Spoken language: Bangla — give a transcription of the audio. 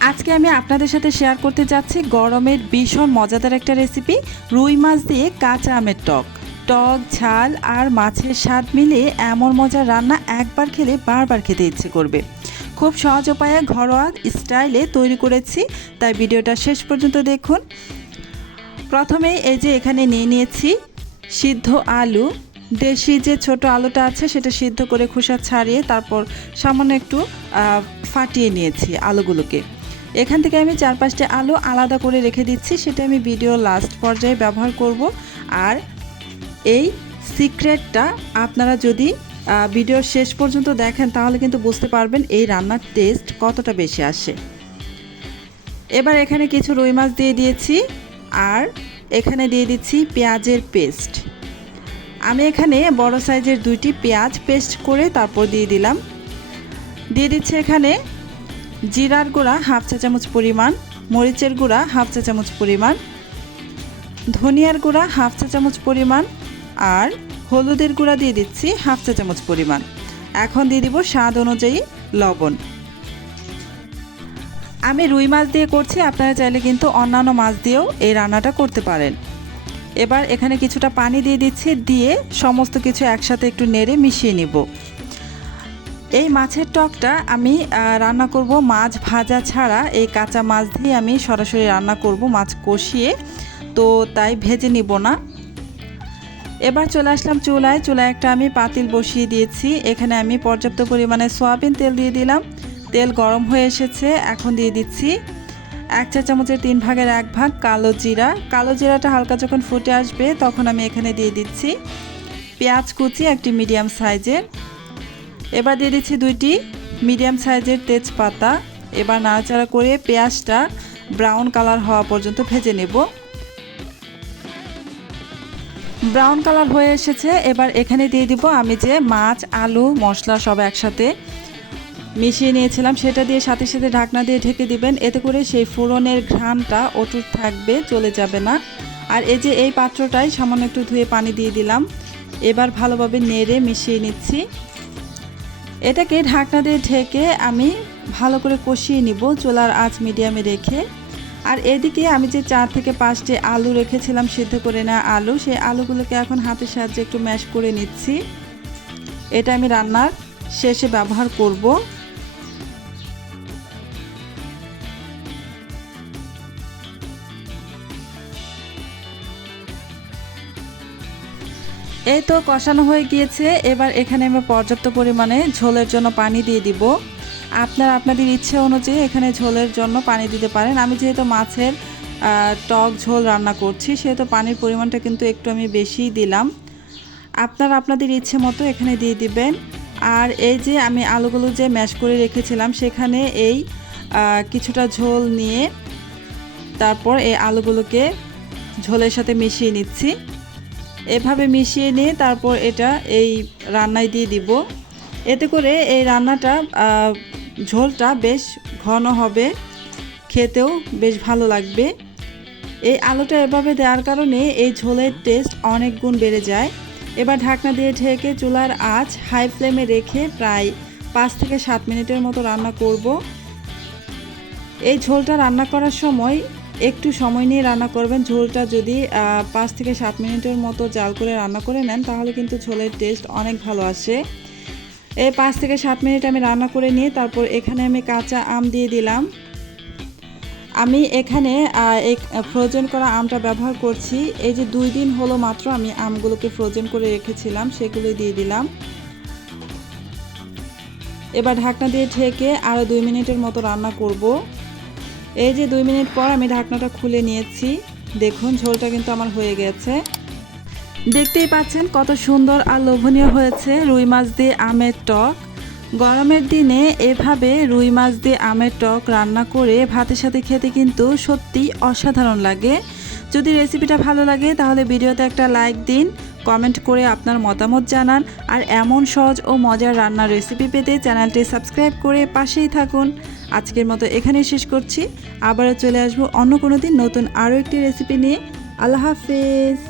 আজকে আমি আপনাদের সাথে শেয়ার করতে যাচ্ছি গরমের ভীষণ মজাদার একটা রেসিপি, রুই মাছ দিয়ে কাঁচা আমের টক। টক ঝাল আর মাছের স্বাদ মিলিয়ে এমন মজার রান্না একবার খেলে বারবার খেতে ইচ্ছে করবে। খুব সহজ উপায়ে ঘরোয়া স্টাইলে তৈরি করেছি, তাই ভিডিওটা শেষ পর্যন্ত দেখুন। প্রথমে এই যে এখানে নিয়ে নিয়েছি সিদ্ধ আলু। দেশি যে ছোট আলুটা আছে সেটা সিদ্ধ করে খোসা ছাড়িয়ে তারপর সামান্য একটু ফাটিয়ে নিয়েছি আলুগুলোকে। এখান থেকে আমি 4-5টি আলু আলাদা করে রেখে দিচ্ছি, সেটা আমি ভিডিও লাস্ট পর্যায়ে ব্যবহার করব। আর এই সিক্রেটটা আপনারা যদি ভিডিওর শেষ পর্যন্ত দেখেন তাহলে কিন্তু বুঝতে পারবেন এই রান্নার টেস্ট কতটা বেশি আসে। এবার এখানে কিছু রুই মাছ দিয়ে দিয়েছি আর এখানে দিয়ে দিচ্ছি পেঁয়াজের পেস্ট। আমি এখানে বড় সাইজের 2টি পেঁয়াজ পেস্ট করে তারপর দিয়ে দিলাম। দিয়ে দিচ্ছি এখানে জিরার গুঁড়া 1/2 চা চামচ পরিমাণ, মরিচের গুঁড়া 1/2 চা চামচ পরিমাণ, ধনিয়ার গুঁড়া 1/2 চা চামচ পরিমাণ আর হলুদের গুঁড়া দিয়ে দিচ্ছি 1/2 চা চামচ পরিমাণ। এখন দিয়ে দিব স্বাদ অনুযায়ী লবণ। আমি রুই মাছ দিয়ে করছি, আপনারা চাইলে কিন্তু অন্যান্য মাছ দিয়েও এই রান্নাটা করতে পারেন। এবার এখানে কিছুটা পানি দিয়ে দিচ্ছি, দিয়ে সমস্ত কিছু একসাথে একটু নেড়ে মিশিয়ে নিব। এই মাছের টকটা আমি রান্না করব মাছ ভাজা ছাড়া, এই কাঁচা মাছ দিয়ে আমি সরাসরি রান্না করব, মাছ কষিয়ে, তো তাই ভেজে নিব না। এবার চলে আসলাম চুলায় একটা আমি পাতিল বসিয়ে দিয়েছি। এখানে আমি পর্যাপ্ত পরিমাণে সয়াবিন তেল দিয়ে দিলাম। তেল গরম হয়ে এসেছে, এখন দিয়ে দিচ্ছি 1 চা চামচের 3 ভাগের 1 ভাগ কালো জিরা। কালো জিরাটা হালকা যখন ফুটে আসবে তখন আমি এখানে দিয়ে দিচ্ছি পেঁয়াজ কুচি একটি মিডিয়াম সাইজের। এবার দিয়ে দিচ্ছি 2টি মিডিয়াম সাইজের তেজপাতা। এবার নাড়াচাড়া করে পেঁয়াজটা ব্রাউন কালার হওয়া পর্যন্ত ভেজে নেব। ব্রাউন কালার হয়ে এসেছে, এবার এখানে দিয়ে দিব আমি যে মাছ আলু মশলা সব একসাথে মিশিয়ে নিয়েছিলাম, সেটা দিয়ে সাথে সাথে ঢাকনা দিয়ে ঢেকে দিবেন। এতে করে সেই ফোড়নের ঘ্রাণটা অটুট থাকবে, চলে যাবে না। আর এই যে এই পাত্রটাই সামান্য একটু ধুয়ে পানি দিয়ে দিলাম। এবার ভালোভাবে নেড়ে মিশিয়ে নিচ্ছি। এটাকে ঢাকনা দিয়ে ঢেকে আমি ভালো করে কষিয়ে নিব, চুলার আঁচ মিডিয়ামে রেখে। আর এদিকে আমি যে 4 থেকে 5টি আলু রেখেছিলাম সিদ্ধ করে নেওয়া আলু, সেই আলুগুলোকে এখন হাতের সাহায্যে একটু ম্যাশ করে নিচ্ছি। এটা আমি রান্নার শেষে ব্যবহার করব। এই তো কষানো হয়ে গিয়েছে। এবার এখানে আমি পর্যাপ্ত পরিমাণে ঝোলের জন্য পানি দিয়ে দিব। আপনাদের ইচ্ছে অনুযায়ী এখানে ঝোলের জন্য পানি দিতে পারেন। আমি যেহেতু মাছের টক ঝোল রান্না করছি, সেহেতু পানির পরিমাণটা কিন্তু একটু আমি বেশিই দিলাম। আপনাদের ইচ্ছে মতো এখানে দিয়ে দিবেন। আর এই যে আমি আলুগুলো যে ম্যাশ করে রেখেছিলাম, সেখানে এই কিছুটা ঝোল নিয়ে তারপর এই আলুগুলোকে ঝোলের সাথে মিশিয়ে নিচ্ছি। এভাবে মিশিয়ে নিয়ে তারপর এটা এই রান্নায় দিয়ে দিব। এতে করে এই রান্নাটা ঝোলটা বেশ ঘন হবে, খেতেও বেশ ভালো লাগবে। এই আলুটা এভাবে দেওয়ার কারণে এই ঝোলের টেস্ট অনেক গুণ বেড়ে যায়। এবার ঢাকনা দিয়ে ঢেকে চুলার আঁচ হাই ফ্লেমে রেখে প্রায় 5 থেকে 7 মিনিটের মতো রান্না করব। এই ঝোলটা রান্না করার সময় একটু সময় নিয়ে রান্না করবেন। ঝোলটা যদি 5 থেকে 7 মিনিটের মতো জাল করে রান্না করে নেন তাহলে কিন্তু ঝোলের টেস্ট অনেক ভালো আসে। এই 5 থেকে 7 মিনিট আমি রান্না করে নিয়ে তারপর এখানে আমি কাঁচা আম দিয়ে দিলাম। আমি এখানে এই ফ্রোজেন করা আমটা ব্যবহার করছি। এই যে 2 দিন হলো মাত্র আমি আমগুলোকে ফ্রোজেন করে রেখেছিলাম, সেগুলো দিয়ে দিলাম। এবার ঢাকনা দিয়ে ঢেকে আরও 2 মিনিটের মতো রান্না করব। এই যে 2 মিনিট পর আমি ঢাকনাটা খুলে নিয়েছি। দেখুন ঝোলটা কিন্তু আমার হয়ে গেছে। দেখতেই পাচ্ছেন কত সুন্দর আর লোভনীয় হয়েছে রুই মাছ দিয়ে আমের টক। গরমের দিনে এভাবে রুই মাছ দিয়ে আমের টক রান্না করে ভাতের সাথে খেতে কিন্তু সত্যিই অসাধারণ লাগে। যদি রেসিপিটা ভালো লাগে তাহলে ভিডিওতে একটা লাইক দিন, কমেন্ট করে আপনার মতামত জানান। আর এমন সহজ ও মজার রান্নার রেসিপি পেতে চ্যানেলটি সাবস্ক্রাইব করে পাশেই থাকুন। আজকের মতো এখানেই শেষ করছি। আবারও চলে আসবো অন্য কোনো দিন নতুন আরও একটি রেসিপি নিয়ে। আল্লাহ হাফেজ।